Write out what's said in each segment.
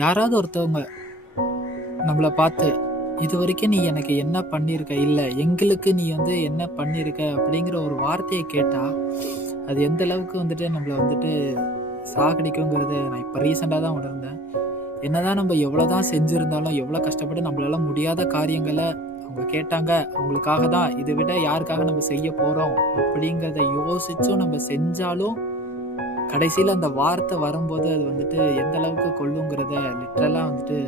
யாராவது ஒருத்தவங்க நம்மளை பார்த்து இது வரைக்கும் நீ எனக்கு என்ன பண்ணியிருக்க, இல்லை எங்களுக்கு நீ வந்து என்ன பண்ணியிருக்க அப்படிங்கிற ஒரு வார்த்தையை கேட்டால் அது எந்த அளவுக்கு வந்துட்டு நம்மளை வந்துட்டு சாகடிக்குங்கிறது நான் இப்போ ரீசெண்டாக தான் உணர்ந்தேன். என்னதான் நம்ம எவ்வளோதான் செஞ்சுருந்தாலும், எவ்வளோ கஷ்டப்பட்டு நம்மளால முடியாத காரியங்களை அவங்க கேட்டாங்க, அவங்களுக்காக தான், இதை விட யாருக்காக நம்ம செய்ய போகிறோம் அப்படிங்கிறத யோசிச்சும் நம்ம செஞ்சாலும் கடைசியில் அந்த வார்த்தை வரும்போது அது வந்துட்டு எந்த அளவுக்கு கொள்ளுங்கிறத லிட்ரலாக வந்துட்டு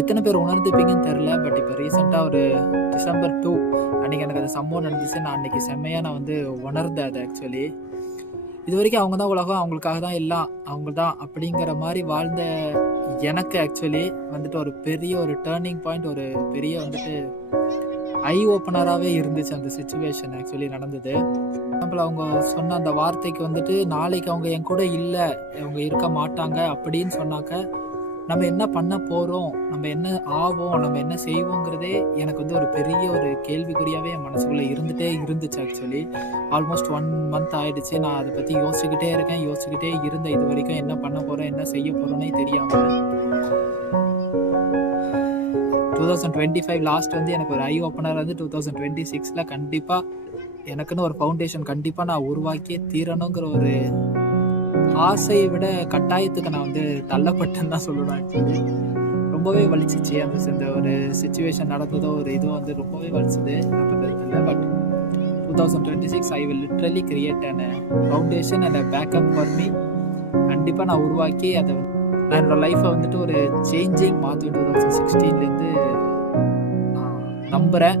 எத்தனை பேர் உணர்ந்துப்பீங்கன்னு தெரில. பட் இப்போ ரீசெண்டாக ஒரு December 2 அன்றைக்கி எனக்கு அந்த சம்பவம் நடந்துச்சு. நான் அன்றைக்கி செம்மையாக நான் வந்து உணர்ந்தேன் அது. ஆக்சுவலி இது வரைக்கும் அவங்க தான் உலகம், அவங்களுக்காக தான் எல்லாம், அவங்க தான் அப்படிங்கிற மாதிரி வாழ்ந்த எனக்கு ஆக்சுவலி வந்துட்டு ஒரு பெரிய ஒரு டேர்னிங் பாயிண்ட், ஒரு பெரிய வந்துட்டு ஐ ஓப்பனராகவே இருந்துச்சு அந்த சுச்சுவேஷன் ஆக்சுவலி நடந்தது. எக்ஸாம்பிள் அவங்க சொன்ன அந்த வார்த்தைக்கு வந்துட்டு நாளைக்கு அவங்க என் கூட இல்லை, அவங்க இருக்க மாட்டாங்க அப்படின்னு சொன்னாக்க நம்ம என்ன பண்ண போகிறோம், நம்ம என்ன ஆவோம், நம்ம என்ன செய்வோங்கிறதே எனக்கு வந்து ஒரு பெரிய ஒரு கேள்விக்குறியாகவே என் மனசுக்குள்ளே இருந்துகிட்டே இருந்துச்சு. ஆக்சுவலி ஆல்மோஸ்ட் 1 month ஆகிடுச்சு. நான் அதை பற்றி யோசிச்சுக்கிட்டே இருந்தேன் இது வரைக்கும் என்ன பண்ண போகிறேன், என்ன செய்ய போகிறோன்னே தெரியாமல். 2025 லாஸ்ட் வந்து எனக்கு ஒரு ஐ ஓப்பனர் வந்து 2026 கண்டிப்பாக எனக்குன்னு ஒரு ஃபவுண்டேஷன் கண்டிப்பாக நான் உருவாக்கியே தீரணுங்கிற ஒரு ஆசையை விட கட்டாயத்துக்கு நான் வந்து தள்ளப்பட்டேன்னு தான் சொல்லணும். ஆக்சுவலி ரொம்பவே வலிச்சிச்சு அந்த ஒரு சுச்சுவேஷன் நடந்ததோ ஒரு இதுவோ வந்து ரொம்பவே வலிச்சுது. இல்லை but 2026 I will literally create an foundation and backup for me. கண்டிப்பாக நான் உருவாக்கி அதை நான் என்னோட லைஃப்பை வந்துட்டு ஒரு சேஞ்சிங் மாற்று 2016 நான் நம்புகிறேன்.